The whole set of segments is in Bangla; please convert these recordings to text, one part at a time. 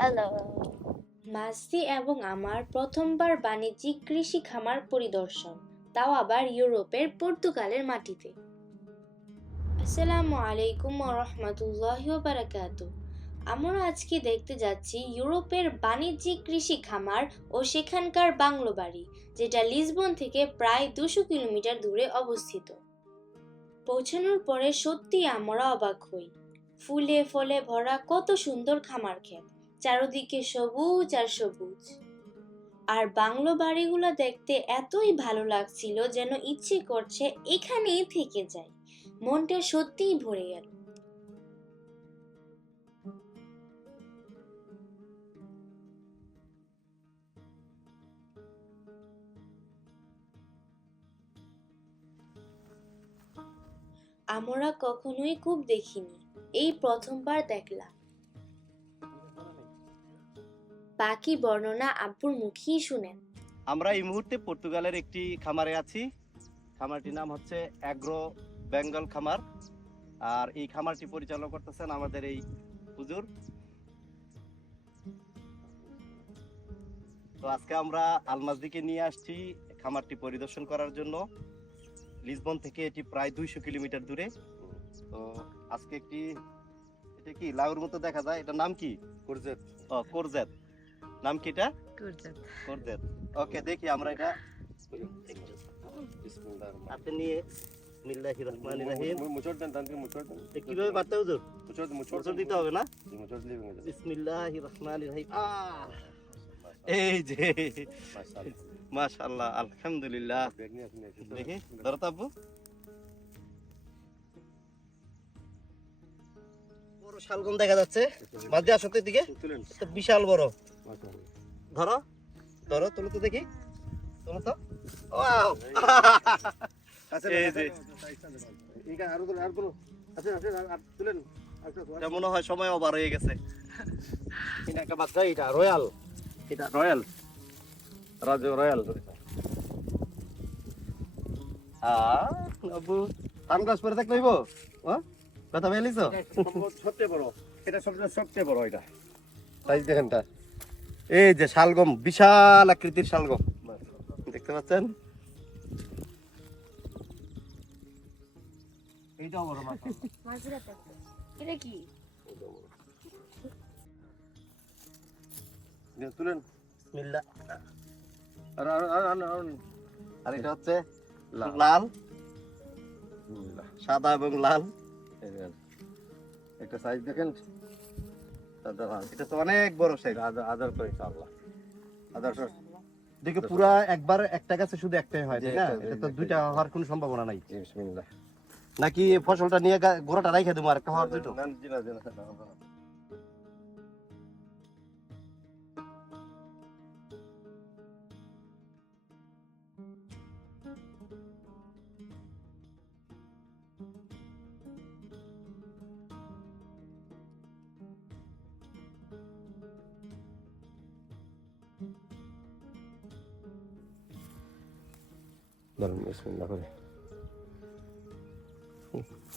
হ্যালো। মাসদি এবং আমার প্রথমবার বাণিজ্যিক কৃষি খামার পরিদর্শন, তাও আবার ইউরোপের পর্তুগালের মাটিতে। আসসালামু আলাইকুম ওয়া রাহমাতুল্লাহি ওয়া বারাকাতুহু। আমরা আজকে দেখতে যাচ্ছি ইউরোপের বাণিজ্যিক কৃষি খামার ও সেখানকার বাংলো বাড়ি, যেটা লিসবন থেকে প্রায় 200 কিলোমিটার দূরে অবস্থিত। পৌঁছানোর পরে সত্যি আমরা অবাক হই। ফুলে ফলে ভরা কত সুন্দর খামার ক্ষেত, চারদিকে সবুজ আর সবুজ। আর বাংলো বাড়িগুলো দেখতে এতই ভালো লাগছিল যেন ইচ্ছে করছে এখানেই থেকে যাই। মনটা সত্যিই ভরে গেল। আমরা কখনোই কূপ দেখিনি, এই প্রথমবার দেখলাম। বাকি বর্ণনা আব্বুর মুখেই শুনেন। আমরা এই মুহূর্তে পর্তুগালের একটি খামারে আছি। খামারটির নাম হচ্ছে অ্যাগ্রো বেঙ্গল খামার। আর এই খামারটি পরিচালনা করতেছেন আমাদের এই হুজুর। তো আজকে আমরা আলমাজদিকে নিয়ে আসছি খামারটি পরিদর্শন করার জন্য। লিসবন থেকে এটি প্রায় 200 কিলোমিটার দূরে। তো আজকে এটা কি লাউর মতো দেখা যায়, এটার নাম কি? কোরজেত। কোরজেত নাম কি এটা? কোরজেত। ওকে, দেখি আমরা এটা হাতে নিয়ে। বিসমিল্লাহির রহমানির রহিম। কিভাবে বাড়তে হুজুর? মোচড় দিতে হবে না? বিসমিল্লাহির রহমানির রহিম। এই যে মাশাআল্লাহ, আলহামদুলিল্লাহ। দেখি ধরো তো আব্বু। বড় শালগম দেখা যাচ্ছে। মাঝে আসো তো এদিকে, বিশাল বড়। ধরো ধরো, তুলো তো দেখি, তুলো তো। ওয়াও, এই যে এটা মনে হয় সময় ওভার হয়ে গেছে। এটা একটা বাচ্চা, এটা রয়্যাল, এটা royal Raju royal. Abu sunglass পরে থাকলে হইব। কথা বলিস সবচেয়ে বড়, এটা সবচেয়ে বড়। এটা সাইজ দেখেন তার। এই যে শালগম, বিশাল আকৃতির শালগম দেখতে পাচ্ছেন। এইটাও বড় মাছ। এটা কি? তুলেন। বিসমিল্লাহ। আর এটা হচ্ছে লাল, সাদা এবং লাল। একটা সাইজ দেখেন, এটা তো অনেক বড় সাইজ। আদার করে আদার দেখে পুরা একবার একটা গাছে শুধু একটাই হয়, তাই না? এটা তো দুইটা হওয়ার কোনো সম্ভাবনা নাই। নাকি ফসলটা নিয়ে গোড়াটা রাইখা দেবো আর একটা হওয়ার দুটো?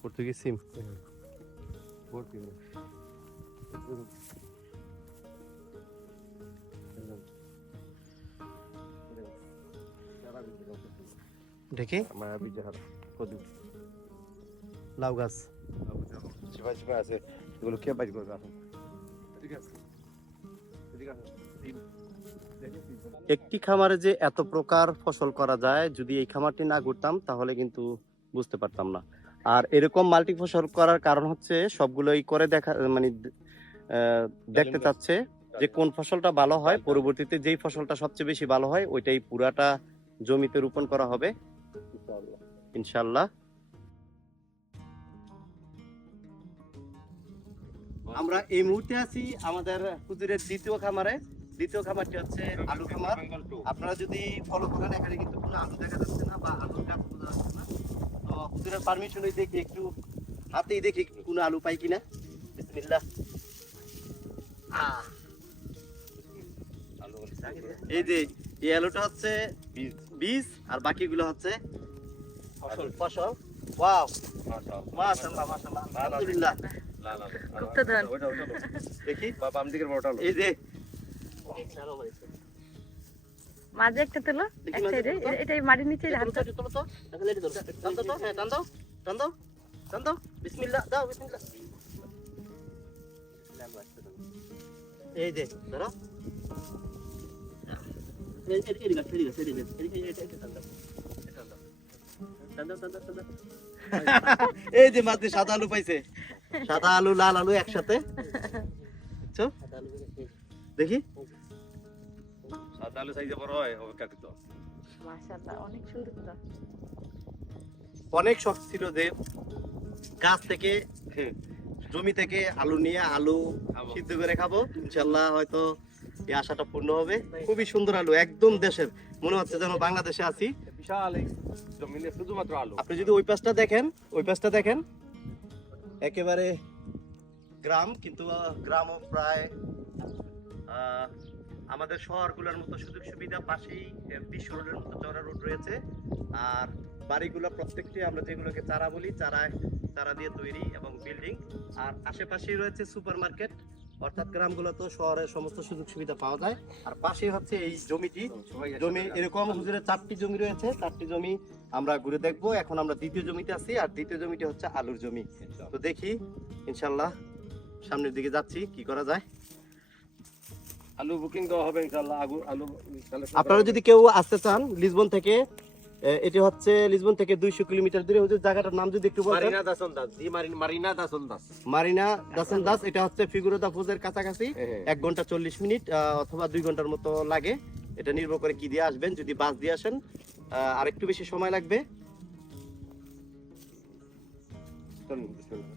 পর্তুগিজ সিম। দেখি লাউ গাছ আছে, এগুলো কে বাইর করবে? একটি খামারে যে এত প্রকার ফসল করা যায়, যদি এই খামারটি না করতাম তাহলে কিন্তু বুঝতে পারতাম না। আর এরকম মাল্টি ফসল করার কারণ হচ্ছে সবগুলোই করে দেখা, মানে দেখতে চাচ্ছে যে কোন ফসলটা ভালো হয়, পরবর্তীতে যেই ফসলটা সবচেয়ে বেশি ভালো হয় ওইটাই পুরাটা জমিতে রোপণ করা হবে ইনশাআল্লাহ। আমরা এই মুহূর্তে আছি আমাদের হুজুরের দ্বিতীয় খামারে। দ্বিতীয় খামারটি হচ্ছে আলু খামার। আপনারা যদি ফলো করেন, এখানে কিন্তু কোনো আলু দেখা যাচ্ছে না বা আলুর গাছ বোঝা যাচ্ছে না। তো হুজুরের পারমিশনই দেখি, একটু হাতেই দেখি কোনো আলু পাই কিনা। বিসমিল্লাহ। এই যে এই আলুটা হচ্ছে বীজ আর বাকিগুলো হচ্ছে ফসল। ওয়াও, মাশাআল্লাহ মাশাআল্লাহ, আলহামদুলিল্লাহ। গুপ্তধন। দেখি বাম দিকের বড়টা এই যে মাঝে একটা তোলো, দেখি এক মাঝে সাইডে, তোলো তো। এটাই মাটির নিচে হাত দাও। টান দাও তো, হ্যাঁ টান দাও, টান দাও, টান দাও, বিসমিল্লাহ দাও, বিসমিল্লাহ। এই যে ধরো, এই যে মাঝে সাদা আলু পাইছে, সাদা আলু লাল আলু একসাথে, বুঝছো? দেখি সাদা আলু সাইজে বড় হয় অপেক্ষা করতে হবে। মাশাআল্লাহ, অনেক সুন্দর তো। অনেক শখ ছিল যে গাছ থেকে জমি থেকে আলু নিয়ে আলু সিদ্ধ করে খাবো, ইনশাল্লাহ হয়তো এই আশাটা পূর্ণ হবে। খুবই সুন্দর আলু, একদম দেশের, মনে হচ্ছে যেন বাংলাদেশে আছি। বিশাল এই জমিনে শুধুমাত্র আলু। আপনি যদি ওই পাশটা দেখেন, ওই পাশটা দেখেন, একেবারে গ্রাম, কিন্তু গ্রামও প্রায় আমাদের শহরগুলোর মতো সুযোগ সুবিধা পাশেই বিশ্ব রোডের মতো চড়া রোড রয়েছে। আর বাড়িগুলো প্রত্যেকটি আমরা যেগুলোকে চারা বলি, চারা দিয়ে তৈরি এবং বিল্ডিং। আর আশেপাশেই রয়েছে সুপার মার্কেট, অর্থাৎ গ্রামগুলো তো শহরের সমস্ত সুযোগ সুবিধা পাওয়া যায়। আর পাশে হচ্ছে এই জমিটি, জমি এরকম হুজুরের 4টি জমি রয়েছে, 4টি জমি আমরা ঘুরে দেখবো। এখন আমরা দ্বিতীয় জমিতে আছি, আর দ্বিতীয় জমিটি হচ্ছে আলুর জমি। তো দেখি ইনশাল্লাহ সামনের দিকে যাচ্ছি, কি করা যায়। আলু বুকিং দেওয়া হবে ইনশাআল্লাহ। আলু আপনারা যদি কেউ আসতে চান লিসবন থেকে, এটি হচ্ছে লিসবন থেকে 200 কিলোমিটার দূরে। হুজুর জায়গাটার নাম যদি একটু বলতেন। Marina দাসন Das, Marina দাসন Das. Marina দাসন Das, এটা হচ্ছে ফিগুরো দা ফোজের কাছাকাছি। হ্যাঁ। 1 ঘন্টা 40 মিনিট অথবা 2 ঘন্টার মতো লাগে, এটা নির্ভর করে কি দিয়ে আসবেন। যদি বাস দিয়ে আসেন আর একটু বেশি সময় লাগবে। চলুন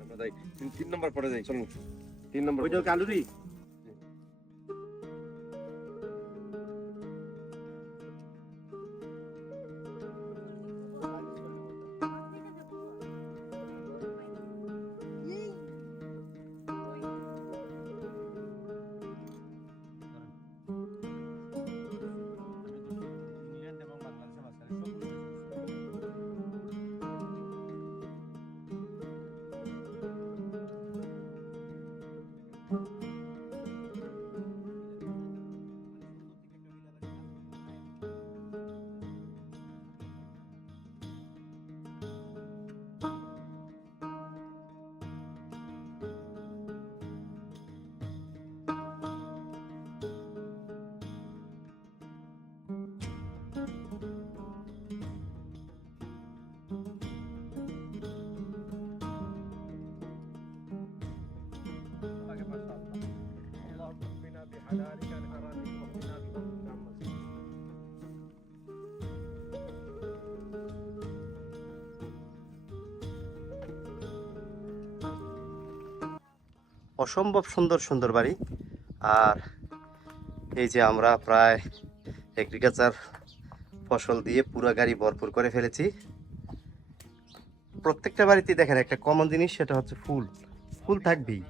আমরা যাই, 3 নম্বর পরে যাই, চলুন 3 নম্বর। ওইটাও কি আলুরই? অসম্ভব সুন্দর সুন্দর বাড়ি। আর এই যে আমরা প্রায় এগ্রিকালচার ফসল দিয়ে পুরো গাড়ি ভরপুর করে ফেলেছি। প্রত্যেকটা বাড়িতে দেখেন একটা কমন জিনিস, সেটা হচ্ছে ফুল। ফুল থাকবেই।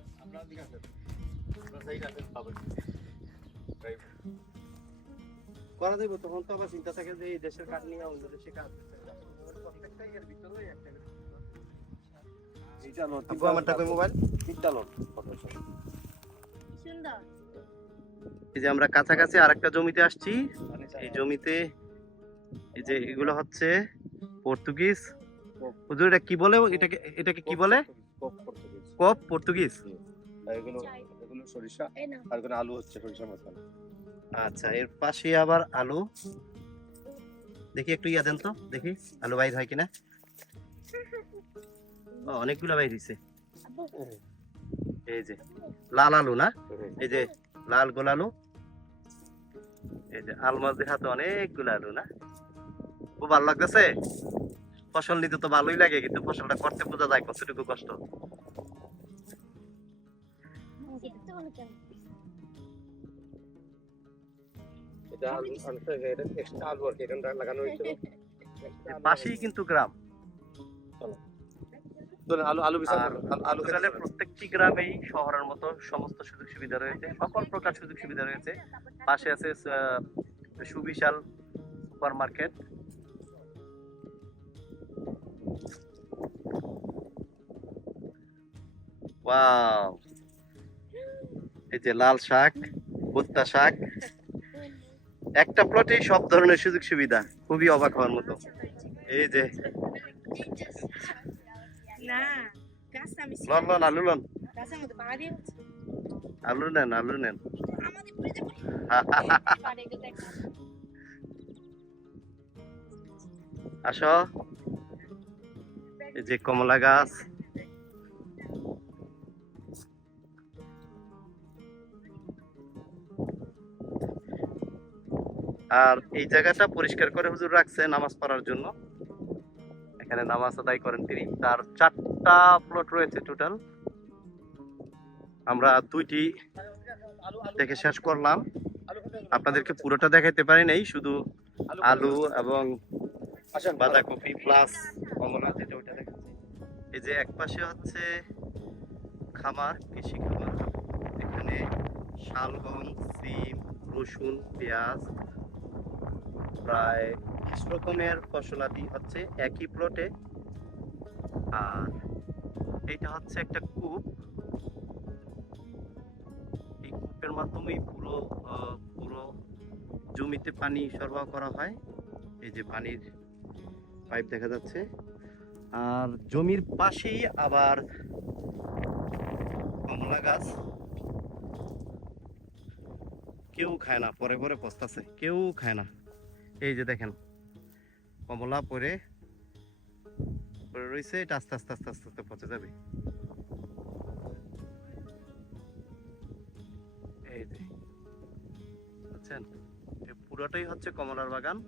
করা যাবে, তখন তো আবার চিন্তা থাকে যে এই দেশের কাজ নিয়ে অন্য দেশে কাজ। প্রত্যেকটাই এর ভিতরেই একটা আমারটা কই মোবাইল। সুন্দর। এই যে আমরা কাছাকাছি আরেকটা জমিতে আসছি। এই জমিতে এই যে এগুলো হচ্ছে পর্তুগিজ। হুজুর এটা কি বলে? এটাকে কি বলে? কপ পর্তুগিজ। এগুলো সরিষা, আর এখানে আলু হচ্ছে সরিষা মাঝখানে। আচ্ছা, এর পাশে আবার আলু। দেখি একটু ইয়া দেন তো, দেখি আলু বাইর হয় কিনা। অনেকগুলো বাইর হয়েছে। এই যে লাল আলু না, এই যে লাল গোল আলু। এই যে আলমাজের হাতে অনেকগুলো আলু না। খুব ভালো লাগতেছে। ফসল নিতে তো ভালোই লাগে, কিন্তু ফসলটা করতে বোঝা যায় কতটুকু কষ্ট। এটা আলু এটা এক্সট্রা আলু আর কি এখানে লাগানো হয়েছে। পাশেই কিন্তু গ্রাম। আলু পর্তুগালের প্রত্যেকটি গ্রামেই শহরের মতো সমস্ত সুযোগ সুবিধা রয়েছে, সকল প্রকার সুযোগ সুবিধা রয়েছে। পাশে আছে সুবিশাল সুপার মার্কেট। ওয়াও, এই যে লাল শাক, ভুট্টা শাক, একটা প্লটে সব ধরনের সুযোগ সুবিধা, খুবই অবাক হওয়ার মতো। এই যে না গাছ আমি লন লন আলু লন, গাছের মধ্যে পাড়া দিয়ে আলু নেন, আলু নেন। আমাদের পুরো পাড়ে গেলে আসো, এই যে কমলা গাছ, আর এই জায়গাটা পরিষ্কার করে হুজুর রাখছে নামাজ পড়ার জন্য। এখানে নামাজ আদায় করেন তিনি। তার 4টা প্লট রয়েছে টোটাল। আমরা 2টি দেখে শেষ করলাম, আপনাদেরকে পুরোটা দেখাইতে পারি নাই, শুধু আলু এবং বাঁধাকপি প্লাস কমলা যেটা ওইটা দেখাচ্ছি। এই যে এক পাশে হচ্ছে খামার, কৃষি খামার, এখানে শালগম, সিম, রসুন, পেঁয়াজ, প্রায় 20 রকমের ফসলাদি হচ্ছে একই প্লটে। আর এইটা হচ্ছে একটা কূপ, এই কূপের মাধ্যমেই পুরো পুরো জমিতে পানি সরবরাহ করা হয়। এই যে পানির পাইপ দেখা যাচ্ছে। আর জমির পাশেই আবার কমলা গাছ, কেউ খায় না, পরে পরে পস্তাছে, কেউ খায় না। এই যে দেখেন কমলা পরে রয়েছে, এটা আস্তে আস্তে আস্তে আস্তে আস্তে পচে যাবে। এই যে বুঝছেন, পুরোটাই হচ্ছে কমলার বাগান।